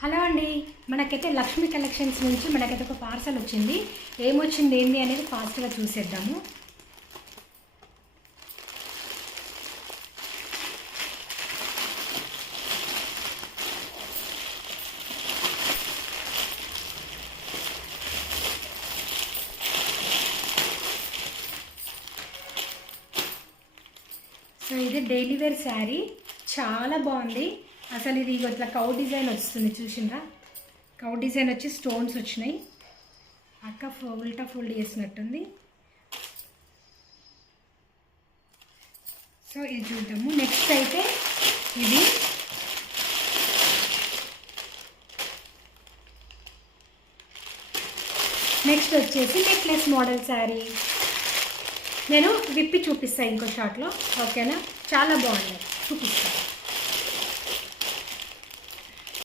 Hello అండి, మనకైతే Lakshmi collections నుంచి మనకైతే ఒక పార్సల్ వచ్చింది. ఏమొచ్చింది ఏంది అనేది ఫాస్ట్గా చూసేద్దాము. సో ఇది డైలీ వేర్ శారీ, చాలా బాగుంది. అసలు ఇది ఇట్లా కౌ డిజైన్ వస్తుంది, చూసిండ్రా? కౌ డిజైన్ వచ్చి స్టోన్స్ వచ్చినాయి. అక్క ఉల్టా ఫోల్డ్ చేసినట్టుంది. సో ఇది చూద్దాము. నెక్స్ట్ అయితే ఇది నెక్స్ట్ వచ్చేసి నెక్లెస్ మోడల్ శారీ. నేను విప్పి చూపిస్తాను ఇంకో షాట్లో, ఓకేనా? చాలా బాగుంది, చూపిస్తాను.